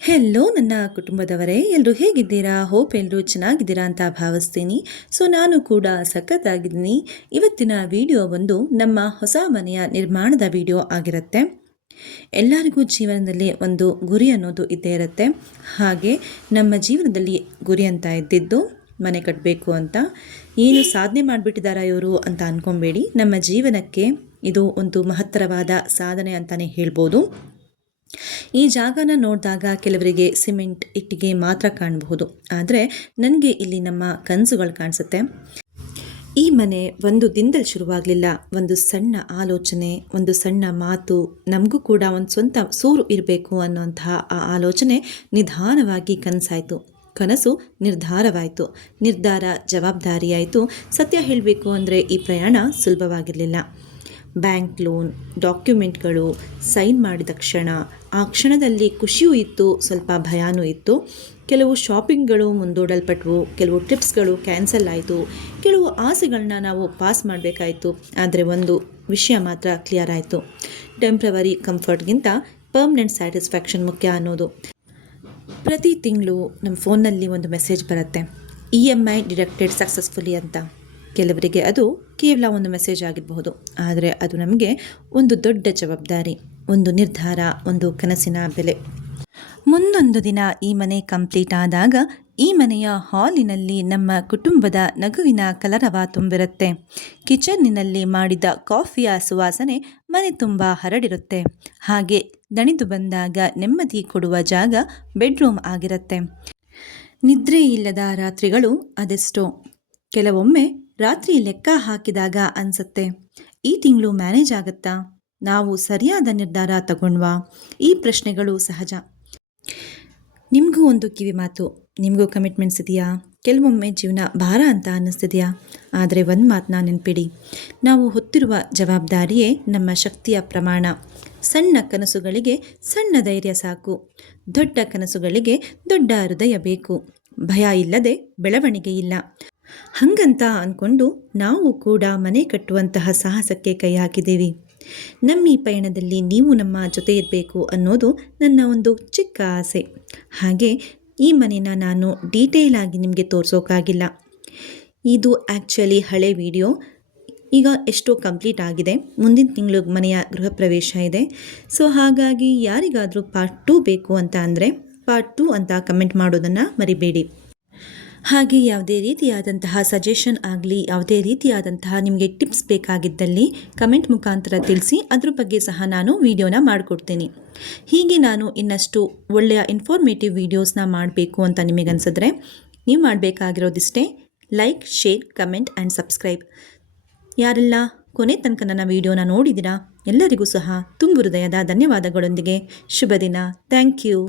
Hello ನನ್ನ ಕುಟುಂಬದವರೇ, ಎಲ್ಲರೂ ಹೇಗಿದ್ದೀರಾ? ಹೋಪ್ ಎಲ್ಲರೂ ಚೆನ್ನಾಗಿದ್ದೀರಾ ಅಂತ ಭಾವಿಸ್ತೀನಿ. ಸೊ ನಾನು ಕೂಡ ಸಖತ್ತಾಗಿದ್ದೀನಿ. ಇವತ್ತಿನ ವಿಡಿಯೋ ಒಂದು ನಮ್ಮ ಹೊಸ ಮನೆಯ ನಿರ್ಮಾಣದ ವಿಡಿಯೋ ಆಗಿರುತ್ತೆ. ಎಲ್ಲರಿಗೂ ಜೀವನದಲ್ಲಿ ಒಂದು ಗುರಿ ಅನ್ನೋದು ಇದ್ದೇ ಇರುತ್ತೆ. ಹಾಗೆ ನಮ್ಮ ಜೀವನದಲ್ಲಿ ಗುರಿ ಅಂತ ಇದ್ದಿದ್ದು ಮನೆ ಕಟ್ಟಬೇಕು ಅಂತ. ಏನು ಸಾಧನೆ ಮಾಡಿಬಿಟ್ಟಿದ್ದಾರಾ ಇವರು ಅಂತ ಅಂದ್ಕೊಬೇಡಿ. ನಮ್ಮ ಜೀವನಕ್ಕೆ ಇದು ಒಂದು ಮಹತ್ತರವಾದ ಸಾಧನೆ ಅಂತಲೇ ಹೇಳ್ಬೋದು. ಈ ಜಾಗನ ನೋಡಿದಾಗ ಕೆಲವರಿಗೆ ಸಿಮೆಂಟ್ ಇಟ್ಟಿಗೆ ಮಾತ್ರ ಕಾಣಬಹುದು, ಆದರೆ ನನಗೆ ಇಲ್ಲಿ ನಮ್ಮ ಕನಸುಗಳು ಕಾಣಿಸುತ್ತೆ. ಈ ಮನೆ ಒಂದು ದಿನದಲ್ಲಿ ಶುರುವಾಗಲಿಲ್ಲ. ಒಂದು ಸಣ್ಣ ಆಲೋಚನೆ, ಒಂದು ಸಣ್ಣ ಮಾತು, ನಮಗೂ ಕೂಡ ಒಂದು ಸ್ವಂತ ಸೂರು ಇರಬೇಕು ಅನ್ನೋಂತಹ ಆ ಆಲೋಚನೆ ನಿಧಾನವಾಗಿ ಕನಸಾಯಿತು. ಕನಸು ನಿರ್ಧಾರವಾಯಿತು, ನಿರ್ಧಾರ ಜವಾಬ್ದಾರಿಯಾಯಿತು. ಸತ್ಯ ಹೇಳಬೇಕು ಅಂದರೆ ಈ ಪ್ರಯಾಣ ಸುಲಭವಾಗಿರಲಿಲ್ಲ. ಬ್ಯಾಂಕ್ ಲೋನ್, ಡಾಕ್ಯುಮೆಂಟ್ಗಳು ಸೈನ್ ಮಾಡಿದ ಕ್ಷಣ, ಆ ಕ್ಷಣದಲ್ಲಿ ಖುಷಿಯೂ ಇತ್ತು, ಸ್ವಲ್ಪ ಭಯನೂ ಇತ್ತು. ಕೆಲವು ಶಾಪಿಂಗ್ಗಳು ಮುಂದೂಡಲ್ಪಟ್ಟವು, ಕೆಲವು ಟ್ರಿಪ್ಸ್ಗಳು ಕ್ಯಾನ್ಸಲ್ ಆಯಿತು, ಕೆಲವು ಆಸೆಗಳನ್ನ ನಾವು ಪಾಸ್ ಮಾಡಬೇಕಾಯಿತು. ಆದರೆ ಒಂದು ವಿಷಯ ಮಾತ್ರ ಕ್ಲಿಯರ್ ಆಯಿತು, ಟೆಂಪ್ರವರಿ ಕಂಫರ್ಟ್ಗಿಂತ ಪರ್ಮನೆಂಟ್ ಸ್ಯಾಟಿಸ್ಫ್ಯಾಕ್ಷನ್ ಮುಖ್ಯ ಅನ್ನೋದು. ಪ್ರತಿ ತಿಂಗಳು ನಮ್ಮ ಫೋನ್ನಲ್ಲಿ ಒಂದು ಮೆಸೇಜ್ ಬರುತ್ತೆ, EMI ಡಿಡಕ್ಟೆಡ್ ಸಕ್ಸಸ್ಫುಲಿ ಅಂತ. ಕೆಲವರಿಗೆ ಅದು ಕೇವಲ ಒಂದು ಮೆಸೇಜ್ ಆಗಿರಬಹುದು, ಆದರೆ ಅದು ನಮಗೆ ಒಂದು ದೊಡ್ಡ ಜವಾಬ್ದಾರಿ, ಒಂದು ನಿರ್ಧಾರ, ಒಂದು ಕನಸಿನ ಬೆಲೆ. ಮುಂದೊಂದು ದಿನ ಈ ಮನೆ ಕಂಪ್ಲೀಟ್ ಆದಾಗ ಈ ಮನೆಯ ಹಾಲಿನಲ್ಲಿ ನಮ್ಮ ಕುಟುಂಬದ ನಗುವಿನ ಕಲರವ ತುಂಬಿರುತ್ತೆ. ಕಿಚನ್ನಿನಲ್ಲಿ ಮಾಡಿದ ಕಾಫಿಯ ಸುವಾಸನೆ ಮನೆ ತುಂಬ ಹರಡಿರುತ್ತೆ. ಹಾಗೆ ದಣಿದು ಬಂದಾಗ ನೆಮ್ಮದಿ ಕೊಡುವ ಜಾಗ ಬೆಡ್ರೂಮ್ ಆಗಿರುತ್ತೆ. ನಿದ್ರೆ ಇಲ್ಲದ ರಾತ್ರಿಗಳು ಅದೆಷ್ಟೋ. ಕೆಲವೊಮ್ಮೆ ರಾತ್ರಿ ಲೆಕ್ಕ ಹಾಕಿದಾಗ ಅನಿಸುತ್ತೆ, ಈ ತಿಂಗಳು ಮ್ಯಾನೇಜ್ ಆಗುತ್ತಾ? ನಾವು ಸರಿಯಾದ ನಿರ್ಧಾರ ತಗೊಂಡ್ವಾ? ಈ ಪ್ರಶ್ನೆಗಳು ಸಹಜ. ನಿಮಗೂ ಒಂದು ಕಿವಿ ಮಾತು, ನಿಮಗೂ ಕಮಿಟ್ಮೆಂಟ್ಸ್ ಇದೆಯಾ? ಕೆಲವೊಮ್ಮೆ ಜೀವನ ಭಾರ ಅಂತ ಅನ್ನಿಸ್ತಿದೆಯಾ? ಆದರೆ ಒಂದು ಮಾತನ್ನ ನೆನಪಿಡಿ, ನಾವು ಹೊತ್ತಿರುವ ಜವಾಬ್ದಾರಿಯೇ ನಮ್ಮ ಶಕ್ತಿಯ ಪ್ರಮಾಣ. ಸಣ್ಣ ಕನಸುಗಳಿಗೆ ಸಣ್ಣ ಧೈರ್ಯ ಸಾಕು, ದೊಡ್ಡ ಕನಸುಗಳಿಗೆ ದೊಡ್ಡ ಹೃದಯ ಬೇಕು. ಭಯ ಇಲ್ಲದೆ ಬೆಳವಣಿಗೆ ಇಲ್ಲ. ಹಾಗಂತ ಅಂದ್ಕೊಂಡು ನಾವು ಕೂಡ ಮನೆ ಕಟ್ಟುವಂತಹ ಸಾಹಸಕ್ಕೆ ಕೈ ಹಾಕಿದ್ದೀವಿ. ನಮ್ಮ ಈ ಪಯಣದಲ್ಲಿ ನೀವು ನಮ್ಮ ಜೊತೆ ಇರಬೇಕು ಅನ್ನೋದು ನನ್ನ ಒಂದು ಚಿಕ್ಕ ಆಸೆ. ಹಾಗೆ ಈ ಮನೆನ ನಾನು ಡೀಟೇಲ್ ಆಗಿ ನಿಮಗೆ ತೋರಿಸೋಕ್ಕಾಗಿಲ್ಲ. ಇದು ಆ್ಯಕ್ಚುಲಿ ಹಳೆ ವಿಡಿಯೋ. ಈಗ ಎಷ್ಟೋ ಕಂಪ್ಲೀಟ್ ಆಗಿದೆ. ಮುಂದಿನ ತಿಂಗಳು ಮನೆಯ ಗೃಹ ಪ್ರವೇಶ ಇದೆ. ಸೊ ಹಾಗಾಗಿ ಯಾರಿಗಾದರೂ ಪಾರ್ಟ್ 2 ಬೇಕು ಅಂತ ಅಂದರೆ ಪಾರ್ಟ್ 2 ಅಂತ ಕಮೆಂಟ್ ಮಾಡೋದನ್ನು ಮರಿಬೇಡಿ. ಹಾಗೆ ಯಾವುದೇ ರೀತಿಯಾದಂತಹ ಸಜೆಷನ್ ಆಗಲಿ, ಯಾವುದೇ ರೀತಿಯಾದಂತಹ ನಿಮಗೆ ಟಿಪ್ಸ್ ಬೇಕಾಗಿದ್ದಲ್ಲಿ ಕಮೆಂಟ್ ಮುಖಾಂತರ ತಿಳಿಸಿ. ಅದ್ರ ಬಗ್ಗೆ ಸಹ ನಾನು ವಿಡಿಯೋನ ಮಾಡಿಕೊಡ್ತೀನಿ. ಹೀಗೆ ನಾನು ಇನ್ನಷ್ಟು ಒಳ್ಳೆಯ ಇನ್ಫಾರ್ಮೇಟಿವ್ ವಿಡಿಯೋಸ್ನ ಮಾಡಬೇಕು ಅಂತ ನಿಮಗನ್ಸಿದ್ರೆ ನೀವು ಮಾಡಬೇಕಾಗಿರೋದಿಷ್ಟೇ, like, share, comment and subscribe. ಯಾರೆಲ್ಲ ಕೊನೆ ತನಕ ನನ್ನ ವಿಡಿಯೋನ ನೋಡಿದ್ದೀರಾ ಎಲ್ಲರಿಗೂ ಸಹ ತುಂಬು ಹೃದಯದ ಧನ್ಯವಾದಗಳೊಂದಿಗೆ ಶುಭ ದಿನ. Thank you.